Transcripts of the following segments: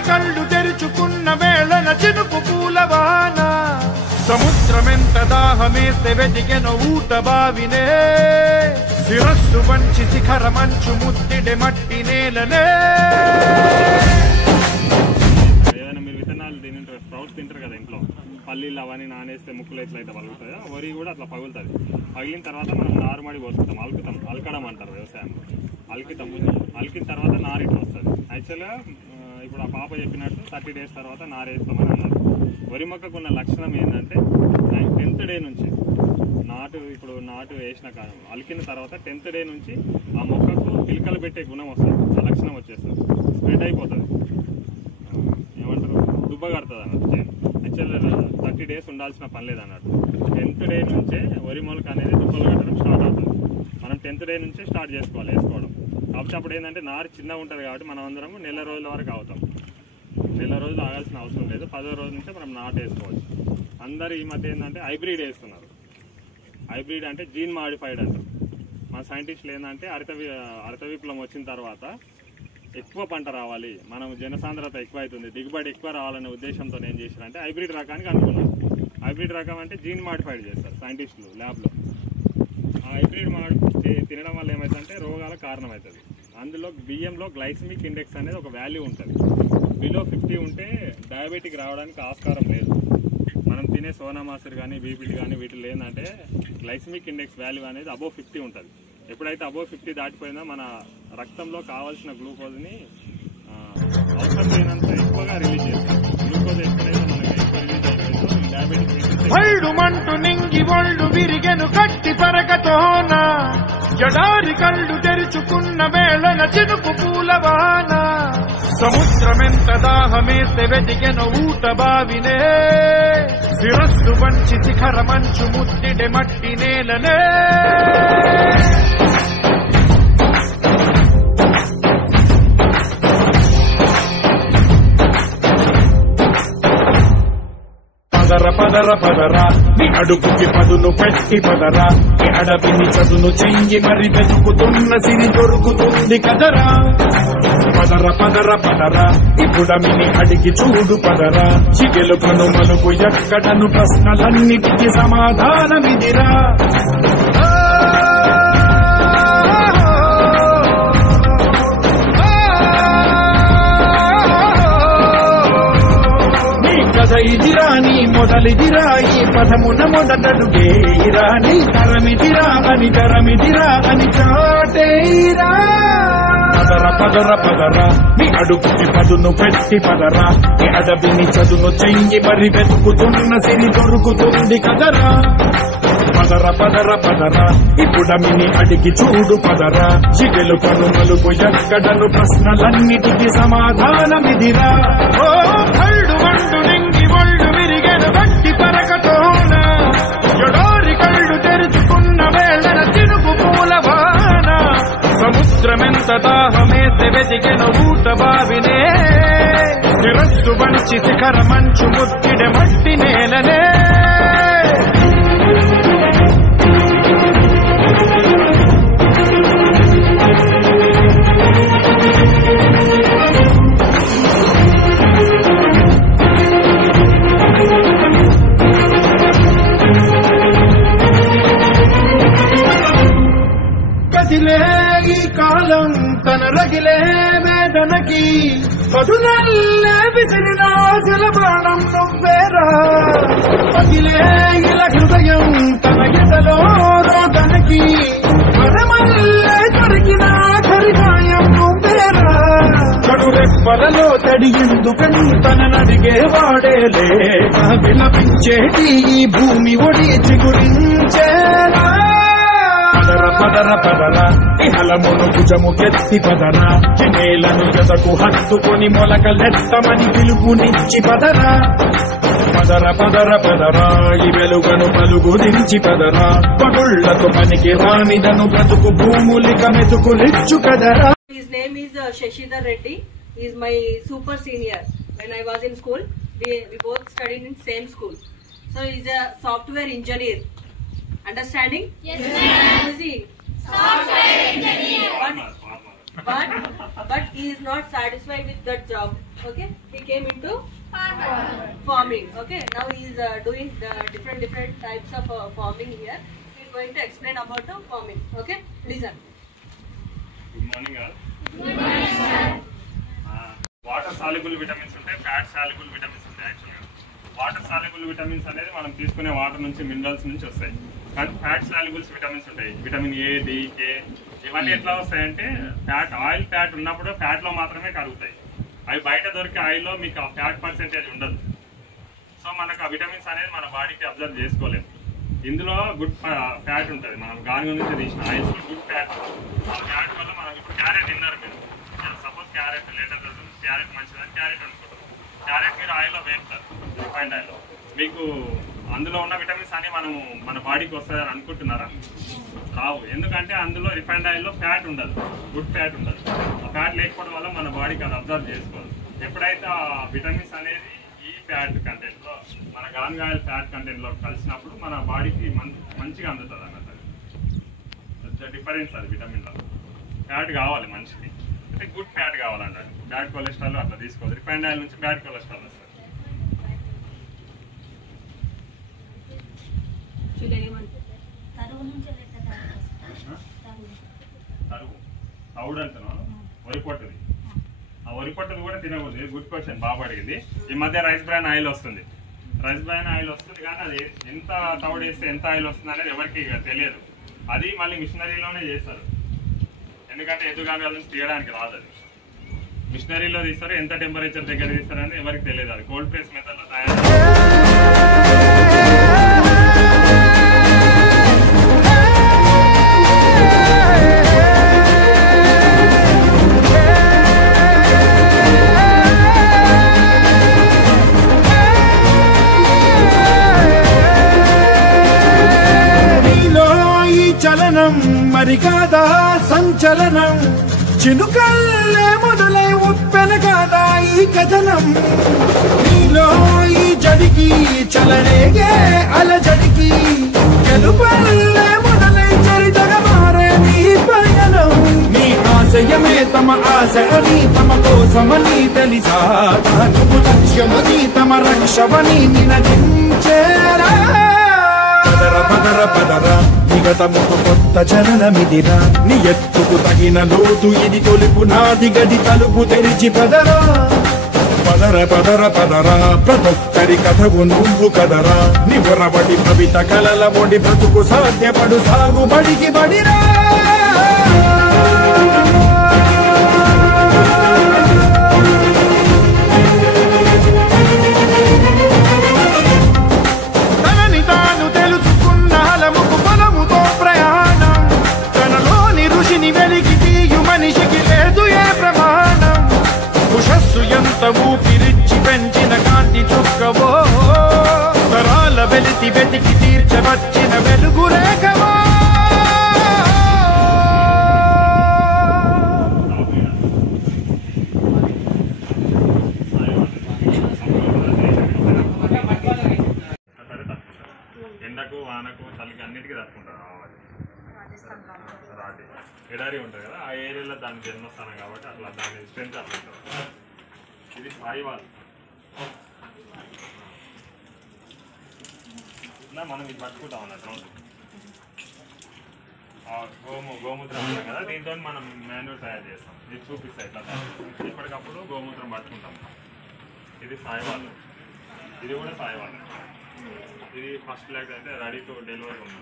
జడారి కళ్ళు తెరుచుకున్న వేళన చినుకు పూలవాన సముద్రమెంత దాహమేస్తే వెతికెను ఊట బావినే శిరస్సు వంచి శిఖర మంచు ముద్దిడే మట్టి నేలనే ఏదైనా మీరు విత్తనాలు తింటారు స్ప్రౌట్స్ తింటారు కదా ఇంట్లో పల్లీలు అవన్నీ నానేస్తే ముక్కులు ఎట్లయితే పలుగుతాయో వరి కూడా అట్లా పగులుతుంది. పగిలిన తర్వాత మనం నారుమడి పోసుకుంటాం, అలకడం అంటారు వ్యవసాయంలో. అలికిన తర్వాత నారు ఇట్లా వస్తుంది. యాక్చువల్గా ఇప్పుడు ఆ పాప చెప్పినట్టు 30 days తర్వాత నారు వేస్తామని అన్నారు. వరి మొక్కకు ఉన్న లక్షణం ఏంటంటే 10th day నుంచి నాటు వేసిన కాలం అలికిన తర్వాత 10th day నుంచి ఆ మొక్కకు పిలకలు పెట్టే గుణం వస్తుంది, ఆ లక్షణం వచ్చేస్తుంది, స్ప్రెడ్ అయిపోతుంది, ఏమంటారు దుబ్బ కడుతుంది అన్నట్టు. యాక్చువల్గా 30 days ఉండాల్సిన పని లేదు అన్నట్టు. 10th day నుంచే వరి మొలక అనేది దుబ్బలు కట్టడం స్టార్ట్ అవుతుంది. మనం 10th day నుంచే స్టార్ట్ వేసుకోవడం. కాబట్టి అప్పుడు ఏంటంటే నారు చిన్నగా ఉంటుంది కాబట్టి మనం అందరం నెల రోజుల వరకు అవుతాం. నెల రోజులు ఆగాల్సిన అవసరం లేదు, 10వ రోజు నుంచే మనం నాటు వేసుకోవచ్చు. అందరు ఈ మధ్య ఏంటంటే హైబ్రిడ్ వేస్తున్నారు. హైబ్రిడ్ అంటే జీన్ మాడిఫైడ్ అంటారు. మన సైంటిస్టులు ఏంటంటే హరిత విప్లవం వచ్చిన తర్వాత ఎక్కువ పంట రావాలి, మనం జనసాంద్రత ఎక్కువ అవుతుంది, దిగుబడి ఎక్కువ రావాలనే ఉద్దేశంతో ఏం చేశారంటే హైబ్రిడ్ రకానికి అనుకున్నారు. హైబ్రిడ్ రకం అంటే జీన్ మాడిఫైడ్ చేస్తారు సైంటిస్టులు ల్యాబ్లో. ఆ హైబ్రిడ్ తినడం వల్ల ఏమవుతుందంటే రోగాలకు కారణమవుతుంది. అందులో బియ్యంలో గ్లైసమిక్ ఇండెక్స్ అనేది ఒక వాల్యూ ఉంటుంది. బిలో 50 ఉంటే డయాబెటిక్ రావడానికి ఆస్కారం లేదు. మనం తినే సోనా మసూరి కానీ బీపీటీ కానీ వీటిలో ఏంటంటే గ్లైసమిక్ ఇండెక్స్ వాల్యూ అనేది అబోవ్ 50 ఉంటుంది. ఎప్పుడైతే అబోవ్ 50 దాటిపోయిందో మన రక్తంలో కావాల్సిన గ్లూకోజ్ని అవసరం లేనంత ఎక్కువగా రిలీజ్ చేస్తాం. గ్లూకోజ్ ఎప్పుడైతే మనకి ఎక్కువ రిలీజ్ అయిపోయిందో డయాబెటిక్ మంటు నింగి ఒళ్ళు విరిగెను కట్టి పరకతోన జడారి కళ్ళు తెరుచుకున్న వేళన చినుకు పూలవాన సముద్రమెంత దాహమేస్తే వెతికెను ఊట బావినే శిరస్సు వంచి శిఖర మంచు ముద్దిడే మట్టి నేలనే పదరా నీ అడుగుకి పదును పెట్టి పదరా నీ అడవిని చదును చెయ్యి మరి వెతుకుతున్న సిరి దొరుకుతుంది కదరా. పదరా ఇప్పుడమిని అడిగి చూడు పదరా చిగెలుకను మలుపు ఎక్కడను ప్రశ్నలన్నిటికీ సమాధానమిదిరా. ఇదిరా నీ మొదలిదిరా ఈ పదమున మొదటడుగేరా నీ తరమిదిరా అని చాటేరా. పదరా నీ అడుగుకి పదును పెట్టి పదరా నీ అడవిని చదును చెయ్యి మరి వెతుకుతున్న సిరి దొరుకుతుంది కదరా. పదరా ఇప్పుడమిని అడిగి చూడు పదరా చిగెలు కను మలుపు ఎక్కడను ప్రశ్నలన్నిటికీ సమాధానమిదిరా. ఓ కళ్ళు మండు నింగి ఒళ్ళు విరిగెను గట్టి పరకతోన జడారి కళ్ళు తెరుచుకున్న వేళన చినుకు పూలవాన సముద్రమెంత దాహమేస్తే వెతికెను ఊట బావినే శిరస్సు వంచి శిఖర మంచు ముద్దిడే మట్టి నేలనే. కదిలే ఈ కాలం తన రగిలే వేదనకి పదునల్లే విసిరిన ఆశల బాణం నువ్వేరా. పగిలే ఇలా హృదయం తన ఎదలో రోదనకి పరమల్లే దొరికిన ఖరిగాయం నువ్వేరా. కడురెప్పలలో తడి ఎందుకని తననడిగే వాడేలే విలపించేటి ఈ భూమి ఒడి చిగురించేరా. పదరా ఇహలమును భుజముకెత్తి పదరా నేలను జతకు హత్తుకొని మొలకలెత్తమని పిలుపునిచ్చి పదరా. పదరా ఈ వెలుగను పలుగు దించి పదరా పగుళ్లతో పనికి రానిదను బ్రతుకు భూములిక మెతుకులిచ్చు కదరా. His name is Shashidhar Reddy. He is my super senior. When I was in school, we both studied in same school. So he is a software engineer. Understanding? Yes, ma'am. Who is he? Software engineer. but he is not satisfied with that job. Okay, he came into farming. Okay, now he is doing the different types of farming here. He is going to explain about the farming. Okay, listen. Good morning all. Water soluble vitamins ఉంటాయి, fat soluble vitamins ఉంటాయి. యాక్చువల్గా water soluble vitamins అనేది మనం తీసుకునే water నుంచి, minerals నుంచి వస్తాయి. కానీ ఫ్యాట్ సాల్యుబుల్స్ విటమిన్స్ ఉంటాయి, విటమిన్ ఏ, డి, కే. ఇవన్నీ ఎట్లా వస్తాయంటే ఆయిల్ ఫ్యాట్ ఉన్నప్పుడు ఫ్యాట్లో మాత్రమే కరుగుతాయి. అవి బయట దొరికే ఆయిల్లో మీకు ఆ ఫ్యాట్ పర్సెంటేజ్ ఉండదు. సో మనకు ఆ విటమిన్స్ అనేది మన బాడీకి అబ్జర్వ్ చేసుకోలేము. ఇందులో గుడ్ ఫ్యాట్ ఉంటుంది, మనం గానుగ నుంచి తీసిన ఆయిల్స్ గుడ్ ఫ్యాట్. ఆ ఫ్యాట్ వల్ల మనం ఇప్పుడు క్యారెట్ తిన్నారు మీరు, సపోజ్ క్యారెట్ లేటర్ క్యారెట్ మంచిదని క్యారెట్ అనుకుంటారు. క్యారెట్ మీరు ఆయిల్లో వేస్తారు, రిఫైండ్ ఆయిల్లో. మీకు అందులో ఉన్న విటమిన్స్ అన్ని మన బాడీకి వస్తాయని అనుకుంటున్నారా? రావు. ఎందుకంటే అందులో రిఫైండ్ ఆయిల్లో ఫ్యాట్ ఉండదు, గుడ్ ఫ్యాట్ ఉండదు. ఆ ఫ్యాట్ లేకపోవడం వల్ల మన బాడీకి అది అబ్జర్వ్ చేసుకోదు. ఎప్పుడైతే ఆ విటమిన్స్ అనేది ఈ ఫ్యాట్ కంటెంట్లో, మన గానుగ ఆయిల్ ఫ్యాట్ కంటెంట్లో కలిసినప్పుడు మన బాడీకి మంచిగా అందుతుంది అన్నట్టు. డిఫరెన్స్ అది విటమిన్లో. ఫ్యాట్ కావాలి మనిషికి, అంటే గుడ్ ఫ్యాట్ కావాలంటారు. బ్యాడ్ కొలెస్ట్రాల్ అట్లా తీసుకోవాలి. రిఫైండ్ ఆయిల్ నుంచి బ్యాడ్ కొలెస్ట్రాల్ వస్తుంది. తవుడు అంటున్నాను, వరి పొట్టది. ఆ వరి పొట్టది కూడా తినకూడదు. గుడ్ క్వశ్చన్, బాగా అడిగింది. ఈ మధ్య రైస్ బ్రాన్ ఆయిల్ వస్తుంది, కానీ అది ఎంత తవుడు వేస్తే ఎంత ఆయిల్ వస్తుంది అనేది ఎవరికి తెలియదు. అది మళ్ళీ మిషనరీలోనే చేస్తారు, ఎందుకంటే ఎదుగానుగల నుంచి తీయడానికి రాదు. అది మిషనరీలో తీస్తారు, ఎంత టెంపరేచర్ దగ్గర తీస్తారని ఎవరికి తెలియదు. అది కోల్డ్ ప్రెస్ మెథడ్లో తయారు. చలనం మరి కాదా సంచలనం, చినుకల్లే మొదలై ఉప్పెన కాదా ఈ కథనం. నీలో ఈ జడికి చలనేగే అలజడికి, గెలుపల్లే మొదలై చరితగా మారే నీ పయనం. నీ ఆశయమే తమ ఆశ అని, తమ కోసమని తెలిసా నువ్వు లక్ష్యమని, తమ రక్షమని నినదించేరా. పదర పదర నిగతముకు కొత్త చలనమిదిరా, నీ ఎత్తుకు తగిన లోతు ఇది తొలుపు నాది గది తలుపు తెరిచి పదరా. పదర పదరా ప్రతొక్కరి కథవు నువ్వు కదరా, నివరబడి భవిత కలల మొడి బ్రతుకు సాధ్యపడు సాగుబడికి బడిరా. ఊపిరిచ్చి పెంచిన కాంతి చుక్కవో, తరాల వెలితి వెతికి తీర్చవచ్చిన వెలుగు రేఖవో. ఎండకు వానకు చలికి అన్నిటికీ తట్టుకుంటారు. రాటి ఎడారి ఉంటుంది కదా, ఆ ఏరియాలో దాని జన్మస్థానం కాబట్టి అట్లా దాని స్ట్రెంత్ అట్లా ఉంటుంది. ఇది సాయివాల్. ఇట్లా మనం ఇది పట్టుకుంటాం అన్నట్టు. గోమూత్రం ఉంటాం కదా, దీంతో మనం మాన్యూర్ తయారు చేస్తాం. ఇది చూపిస్తాయి ఇట్లా తయారు చేస్తాం. ఇప్పటికప్పుడు గోమూత్రం పట్టుకుంటాం. ఇది సాయివాల్, ఇది కూడా సాయివాల్. ఇది ఫస్ట్ లెగ్ అయితే రెడీ టు డెలివరీ ఉంది.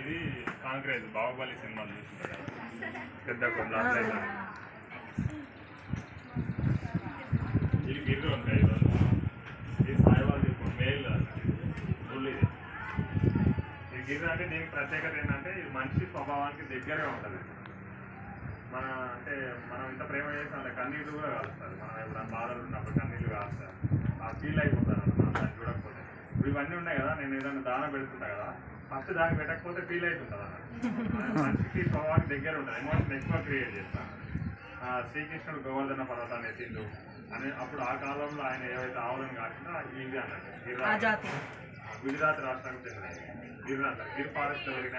ఇది కాంక్రేజ్, బాహుబలి సినిమాలు చూస్తుంటారు కదా, పెద్ద కొండ. ఇది గిర్రు ఉంటాయి. ఇది సాయివాల్ మేల్ ఫుల్. ఇది గిర్రు అంటే దీనికి ప్రత్యేకత ఏంటంటే ఇది మనిషి స్వభావానికి దగ్గరగా ఉంటుంది. మనం ఇంత ప్రేమ చేస్తాం అంటే కన్నీళ్ళు కూడా కాలుస్తారు. మనం ఎప్పుడైనా బాధలు ఉన్నప్పుడు కన్నీళ్ళు కాలుస్తారు. ఆ ఫీల్ అయిపోతారు మనం దాన్ని చూడకపోతే. ఇప్పుడు ఇవన్నీ ఉన్నాయి కదా, నేను ఏదైనా దాన పెడుతుంటా కదా, ఫస్ట్ దానికి పెట్టకపోతే ఫీల్ అవుతుంటుంది అన్నట్టు. మనిషికి స్వభావానికి దగ్గర ఉంటుంది, ఎమోషన్ ఎక్కువ క్రియేట్ చేస్తాను. శ్రీకృష్ణుడు గోవర్ధన పర్వతాన్ని ఎత్తిండు అని అప్పుడు ఆ కాలంలో ఆయన ఏవైతే ఆవులను కాకుండా ఇది అన్నట్టు గుజరాత్ రాష్ట్రానికి చెందిన గిర్ ఫారెస్ట్ జరిగిన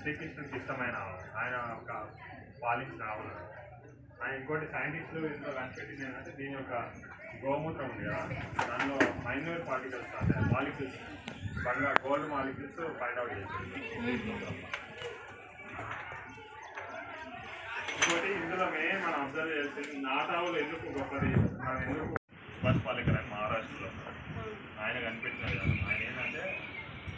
శ్రీకృష్ణుడికి ఇష్టమైన ఆయన ఒక పాలించిన ఆవులు. ఆయన ఇంకోటి సైంటిస్టులు ఇందులో కనిపెట్టింది ఏంటంటే దీని యొక్క గోమూత్రం ఉంది కదా, దానిలో మైన్యూర్ పార్టికల్స్ అంటే మాలిక్యూల్స్ బాగా గోల్డ్ మాలిక్యూల్స్ ఫైండ్ అవుట్ చేసింది. ఇంకోటి ఇందులో మనం అబ్జర్వ్ చేసింది నాటావులు ఎందుకు గొప్పది, మనం ఎందుకు బస్ పాలికర్ అని మహారాష్ట్రలో ఆయన కనిపెట్టినాడు కదా. ఆయన ఏంటంటే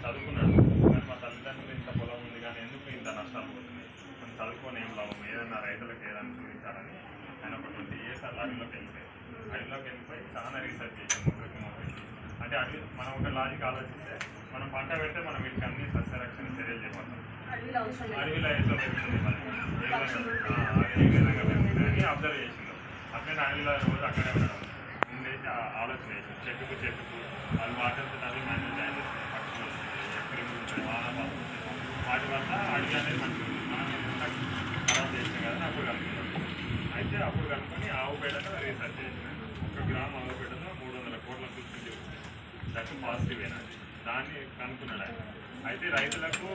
చదువుకున్నాడు కానీ మా తల్లిదండ్రులు ఇంత పొలం ఉంది కానీ ఎందుకు ఇంత నష్టాలు పోతున్నాయి, మనం చదువుకొని ఏం లాభం, ఏదన్నా రైతులకు ఏదైనా చూపించాలని ఆయన ఒక 20 years అలా అడవిలోకి వెళ్ళిపోయి చాలా రీసెర్చ్ చేసాం. అంటే అడవి మనం ఒక లాజిక్ ఆలోచిస్తే మనం పంట పెడితే మనం వీటికి అన్ని సస్యరక్షణ చర్యలు చేపడతాం. అడవిలో ఎట్లా పెరుగుతుంది మరి ఏ విధంగా పెరుగుతుంది అని అబ్జర్వ్ చేసిండు. అట్లనే అడవిలో రోజు అక్కడే ఉండడం ఉండేసి ఆలోచన చేసింది. చెట్టుకు వాళ్ళు వాటర్తో అవి మేనేజ్ చేయాలి, పక్షులు క్రిములు ఉంటాయి, వాహనాలు వాటి వల్ల అడవి అనేది మంచిగా ఉంది. మనం ఖరాబ్ చేసాం కదా అప్పుడు కనుక్కున్నాం. అయితే అప్పుడు కనుక్కొని ఆవు పేడతో రీసెర్చ్ చేసినాం. 1 గ్రామ్ ఆవు పేడతో 300 కోట్ల సృష్టి దట్ పాజిటివ్ ఏనాది దాన్ని కనుక్కున్నాడు ఆయన. అయితే రైతులకు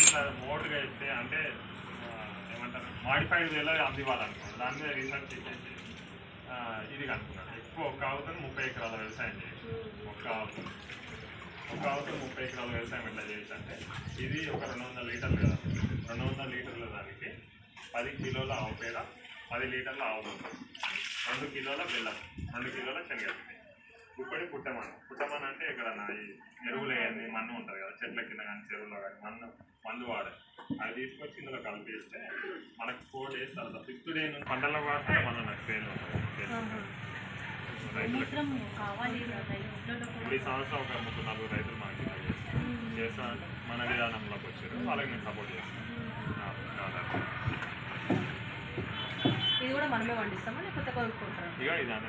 ఇట్లా మోడర్గా ఇస్తే అంటే ఏమంటారు మాడిఫైడ్ వేలో అందివ్వాలనుకున్నాడు. దాని మీద రీసెర్చ్ చేసేసి ఇది కనుక్కున్నాడు. ఎక్కువ ఒక ఆవుతో 30 ఎకరాల వ్యవసాయం చేయొచ్చు. ఒక ఆవుతో 30 ఎకరాల వ్యవసాయం ఎట్లా చేయొచ్చు అంటే ఇది ఒక 200 లీటర్లు కదా, 200 లీటర్ల దానికి 10 కిలోల ఆవు పేడ, 10 లీటర్ల ఆవు నూనె, 2 కిలోల బెల్లం, 2 కిలోల శనగపిండి, గుప్పడి పుట్టమని అంటే ఇక్కడ ఈ ఎరువులు వేయండి మన్ను ఉంటుంది కదా చెట్ల కింద కానీ చెరువులో కానీ మందు వాడాలి. అది తీసుకొచ్చి ఇందులో కలిపేస్తే మనకు 4 days తర్వాత 5th day నుంచి పంటల్లో వాడితే మన నాకు ఫెయిల్ ఉంటుంది. ఇప్పుడు ఈ సంవత్సరం ఒక 3-4 రైతులు మనకి చేస్తామంటే మన విధానంలోకి వచ్చారు, వాళ్ళకి మేము సపోర్ట్ చేస్తాం. ఇది కూడా మనమే పండిస్తామా లేకపోతే కొనుక్కుంటారా? ఇక ఇదాన్ని